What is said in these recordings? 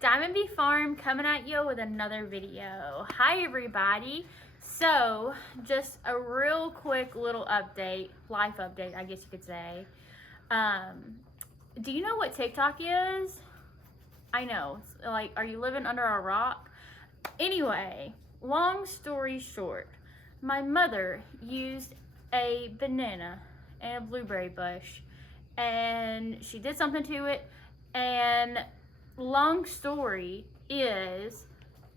Diamond Bee Farm coming at you with another video. Hi everybody. So just a real quick little update, life update I guess you could say. Do you know what TikTok is? I know, like, are you living under a rock? Anyway, long story short, my mother used a banana and a blueberry bush and she did something to it, and long story is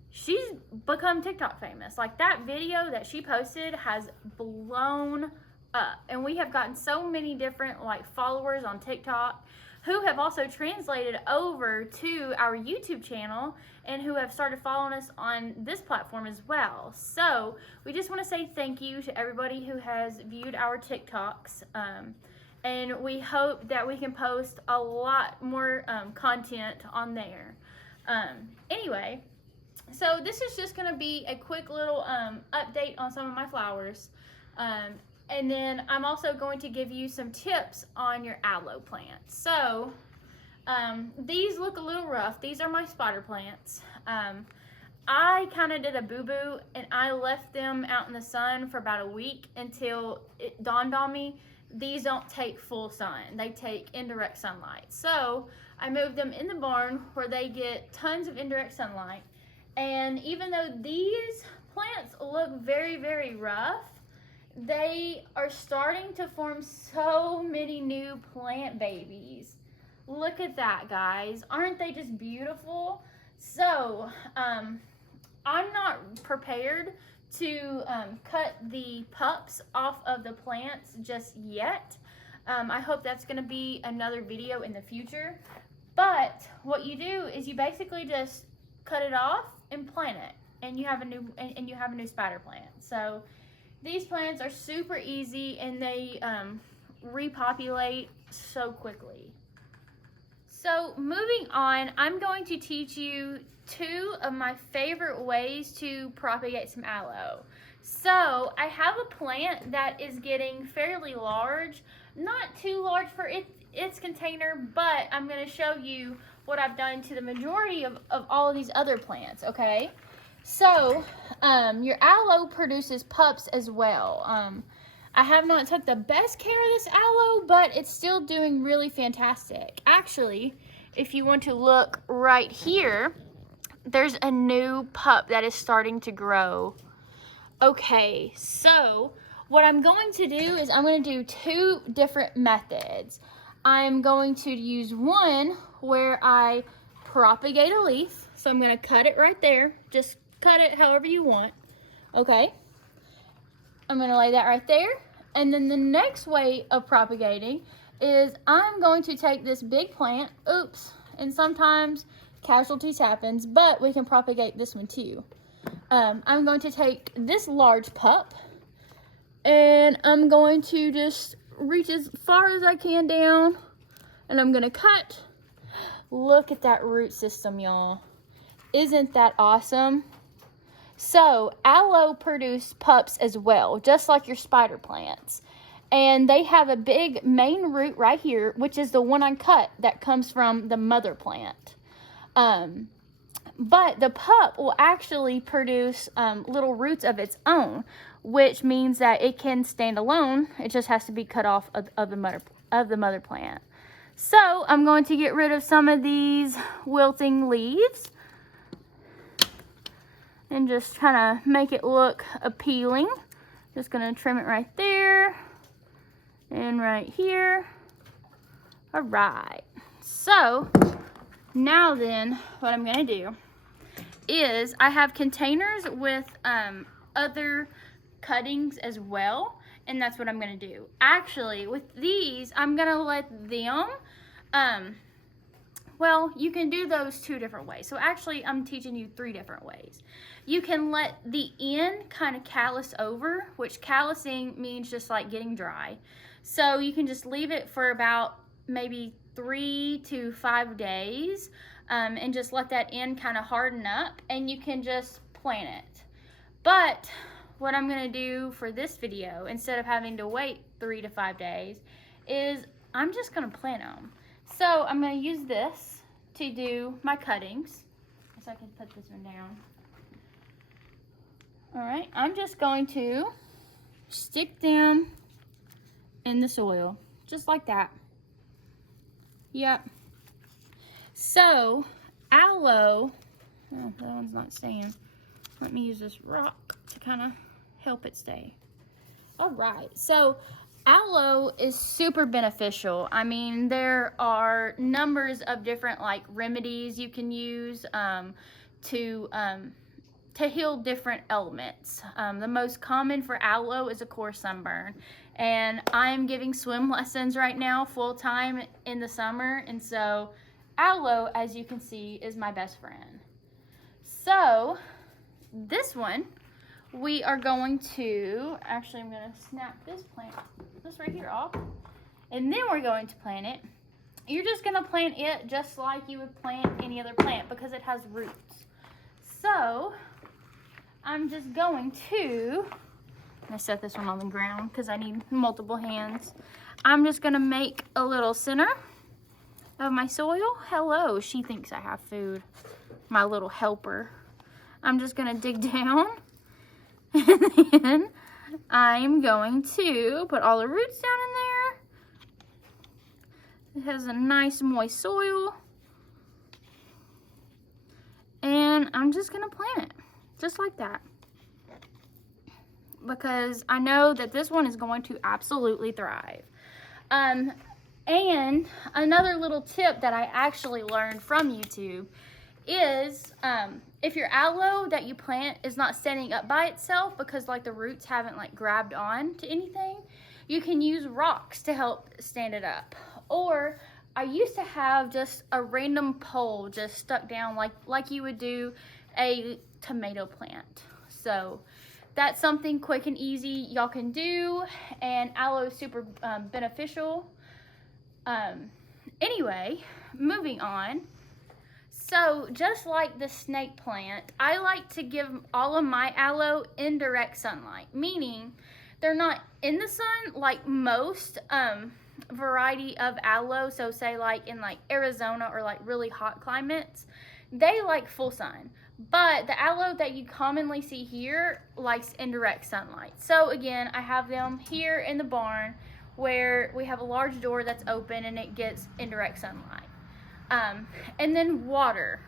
she's become TikTok famous. Like, that video that she posted has blown up, and we have gotten so many different like followers on TikTok who have also translated over to our YouTube channel and who have started following us on this platform as well. So we just want to say thank you to everybody who has viewed our TikToks, and we hope that we can post a lot more content on there. Anyway, so this is just going to be a quick little update on some of my flowers. And then I'm also going to give you some tips on your aloe plants. So these look a little rough. These are my spider plants. I kind of did a boo-boo and I left them out in the sun for about a week until it dawned on me these don't take full sun. They take indirect sunlight. So I moved them in the barn where they get tons of indirect sunlight. And even though these plants look very, very rough, they are starting to form so many new plant babies. Look at that, guys. Aren't they just beautiful? So, I'm not prepared to cut the pups off of the plants just yet. I hope that's going to be another video in the future. But what you do is you basically just cut it off and plant it, and you have a new spider plant. So these plants are super easy and they repopulate so quickly. So moving on, I'm going to teach you two of my favorite ways to propagate some aloe. So I have a plant that is getting fairly large, not too large for its container, but I'm going to show you what I've done to the majority of all of these other plants, okay? So, your aloe produces pups as well. I have not took the best care of this aloe, but it's still doing really fantastic. Actually, if you want to look right here, there's a new pup that is starting to grow. Okay, so what I'm going to do is I'm going to do two different methods. I'm going to use one where I propagate a leaf. So I'm going to cut it right there. Just cut it however you want. Okay. I'm going to lay that right there. And then the next way of propagating is I'm going to take this big plant. Oops. And sometimes casualties happens, but we can propagate this one too. I'm going to take this large pup and I'm going to just reach as far as I can down, and I'm going to cut. Look at that root system, y'all. Isn't that awesome? So, aloe produce pups as well, just like your spider plants. And they have a big main root right here, which is the one I cut that comes from the mother plant. But the pup will actually produce little roots of its own, which means that it can stand alone. It just has to be cut off of the mother plant. So, I'm going to get rid of some of these wilting leaves and just kind of make it look appealing. Just going to trim it right there and right here. All right. So, now then, what I'm going to do is I have containers with other cuttings as well, and that's what I'm going to do. Actually, with these, I'm going to let them, well, you can do those two different ways. So actually, I'm teaching you three different ways. You can let the end kind of callus over, which callusing means just like getting dry. So you can just leave it for about maybe 3 to 5 days, and just let that end kind of harden up, and you can just plant it. But what I'm going to do for this video, instead of having to wait 3 to 5 days, is I'm just going to plant them. So I'm going to use this to do my cuttings. guess I can put this one down. All right, I'm just going to stick them in the soil, just like that. Yep. So, aloe, oh, that one's not staying. Let me use this rock to kind of help it stay. All right, so aloe is super beneficial. I mean, there are numbers of different like remedies you can use to heal different ailments. The most common for aloe is, of course, sunburn. And I'm giving swim lessons right now full time in the summer. And so aloe, as you can see, is my best friend. So this one, we are going to, actually I'm going to snap this right here off. And then we're going to plant it. You're just going to plant it just like you would plant any other plant because it has roots. So I'm just going to, I set this one on the ground because I need multiple hands. I'm just going to make a little center of my soil. Hello, she thinks I have food. My little helper. I'm just going to dig down. And then I'm going to put all the roots down in there. It has a nice moist soil. And I'm just going to plant it. Just like that. Because I know that this one is going to absolutely thrive. And another little tip that I actually learned from YouTube is if your aloe that you plant is not standing up by itself because like the roots haven't like grabbed on to anything, you can use rocks to help stand it up. Or I used to have just a random pole just stuck down like you would do a tomato plant. So that's something quick and easy y'all can do, and aloe is super beneficial. Anyway, moving on. So just like the snake plant, I like to give all of my aloe indirect sunlight, meaning they're not in the sun like most variety of aloe. So say like in like Arizona or like really hot climates, they like full sun. But the aloe that you commonly see here likes indirect sunlight. So again, I have them here in the barn where we have a large door that's open and it gets indirect sunlight. And then water.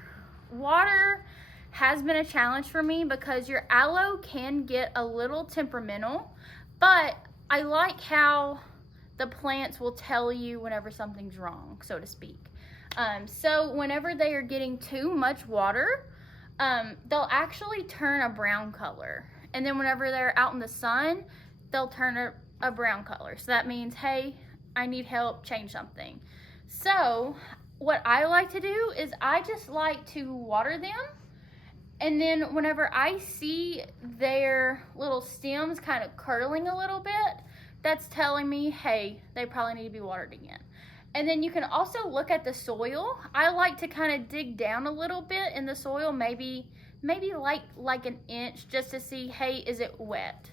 Water has been a challenge for me because your aloe can get a little temperamental, but I like how the plants will tell you whenever something's wrong, so to speak. So whenever they are getting too much water, they'll actually turn a brown color. And then whenever they're out in the sun, they'll turn a brown color. So that means, hey, I need help, change something. So what I like to do is I just like to water them. And then whenever I see their little stems kind of curling a little bit, that's telling me, hey, they probably need to be watered again. And then you can also look at the soil. I like to kind of dig down a little bit in the soil, maybe like an inch, just to see, hey, is it wet?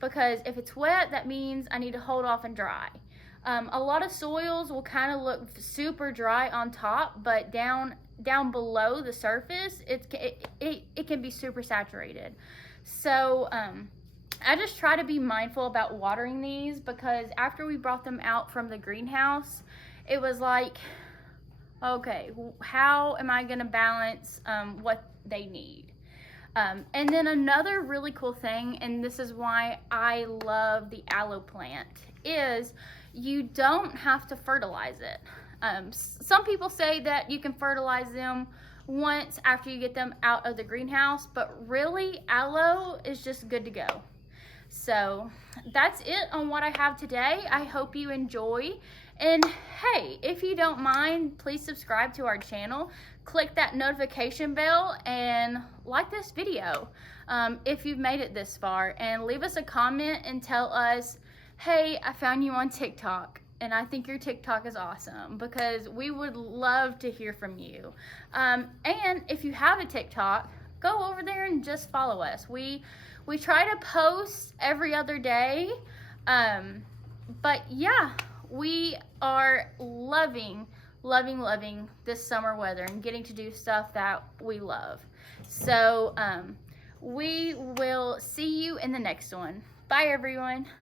Because if it's wet, that means I need to hold off and dry. A lot of soils will kind of look super dry on top, but down below the surface, it can be super saturated. So I just try to be mindful about watering these, because after we brought them out from the greenhouse, it was like, okay, how am I gonna balance what they need? And then another really cool thing, and this is why I love the aloe plant, is you don't have to fertilize it. Some people say that you can fertilize them once after you get them out of the greenhouse, but really aloe is just good to go. So that's it on what I have today. I hope you enjoy. And hey, if you don't mind, please subscribe to our channel. Click that notification bell and like this video if you've made it this far. And leave us a comment and tell us, hey, I found you on TikTok and I think your TikTok is awesome, because we would love to hear from you. And if you have a TikTok, go over there and just follow us. We try to post every other day, but yeah, we are loving loving this summer weather and getting to do stuff that we love. So we will see you in the next one. Bye, everyone.